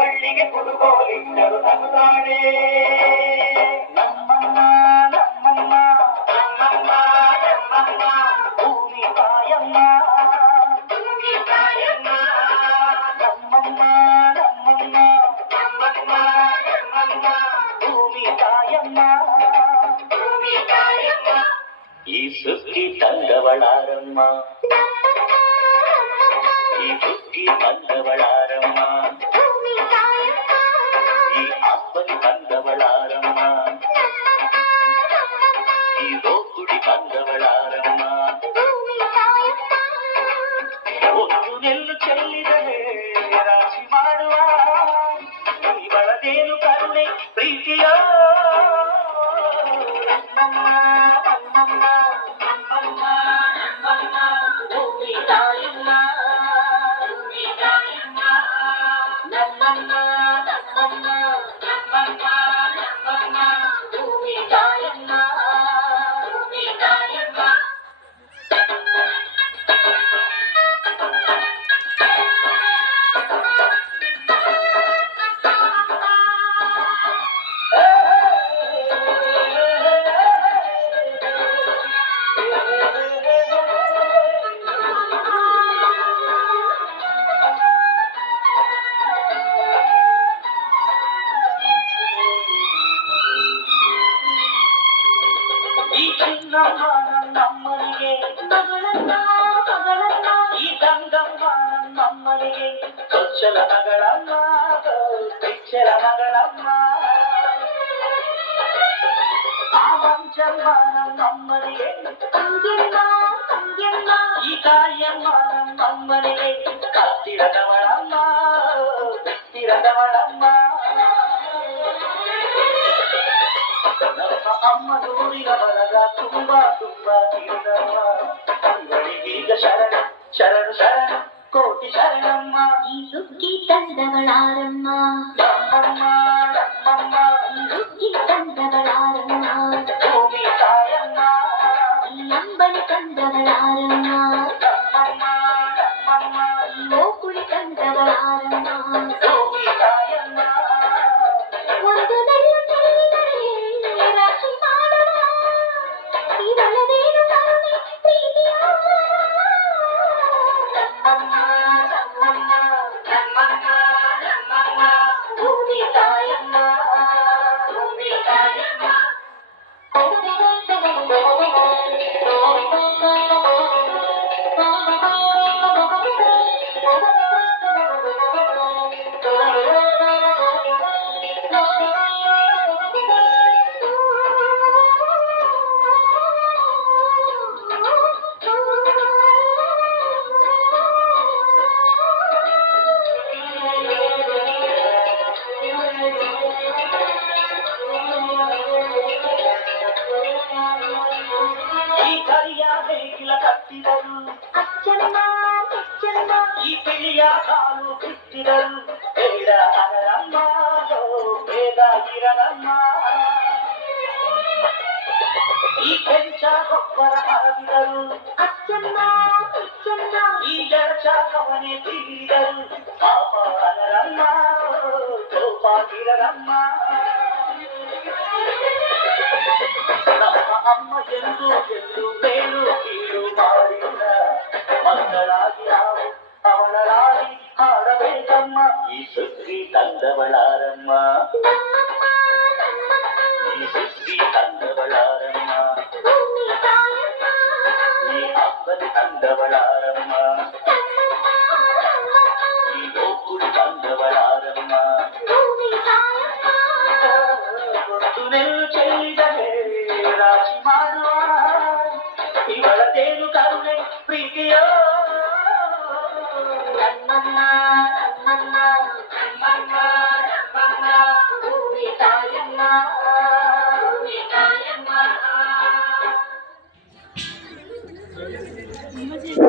ಬಳ್ಳಿಗೆ ಕುಡುಗೋಲಿಟ್ಟರು ನಗುತ್ತಾಳೆ ನಮ್ಮಮ್ಮ ನಮ್ಮಮ್ಮ ನಮ್ಮಮ್ಮ ನಮ್ಮಮ್ಮ ಭೂಮಿ ತಾಯಮ್ಮ ಭೂಮಿ ತಾಯಮ್ಮ ನಮ್ಮಮ್ಮ ನಮ್ಮಮ್ಮ ನಮ್ಮಮ್ಮ ನಮ್ಮಮ್ಮ ಭೂಮಿ ತಾಯಮ್ಮ ಭೂಮಿ ತಾಯಮ್ಮ ಈ ಸುಗ್ಗಿ ತಂದವಳಾರಮ್ಮ ಈ ಸುಗ್ಗಿ ತಂದವಳಾರಮ್ಮ ಈ ಅಪ್ಪನಿ ಬಂದವಳಾರಮ್ಮ ಈ ರೋಗುಡಿ ಬಂದವಳಾರಮ್ಮ ಒಂದು ನೆಲ್ಲು ಚೆಲ್ಲಿದರೆ ರಾಶಿ ಮಾಡುವ ಇವಳದೇನು ಕರುಣೆ ಪ್ರೀತಿಯ ನಮ್ಮಮ್ಮ ನಮ್ಮನಿಗೆ ಚೊಚ್ಚಲ ಮಗಳಮ್ಮ ಬೆಚ್ಚಲ ಮಗಳಮ್ಮ ಆ ಮಂಚಮ್ಮ ನಮ್ಮನಿಗೆ ಈ ತಾಯಮ್ಮ ನಮ್ಮನಿಗೆ ಕತ್ತಿರದವಳಮ್ಮ ಬಿತ್ತಿರದವಳಮ್ಮ ನಮ್ಮ ಅಮ್ಮ ನೂರಿನ ಬಲಗ ತುಂಬಾ ತುಂಬಾ ತೀರದಮ್ಮ ಇವಳಿಗೀಗ ಶರಣ ಶರಣು ಶರಣ కోటి శరణమ్మ. ఇల్లుకి తందవళారమ్మ దమ్మమ్మ దమ్మమ్మ ఇల్లుకి భూమి తాయమ్మ ఇల్లంబలి తందవళారమ్మ పాఠాలు పెట్టినరు. అమ్మ ఎందు ఎందు మేలు కీడు మారిన మంగళాగి நீ சுற்றி தந்தவளாரம்மா நீ சுற்றி தந்தவளாரம்மா நீ அப்பன் தந்தவளாரம்மா நீ கோக்குள் தந்தவளாரம்மா துணில் செய்தவே ராசி மாறுவா ఇవాళ తేను కరుణే ప్రీతియో నన్నన్నా Thank you.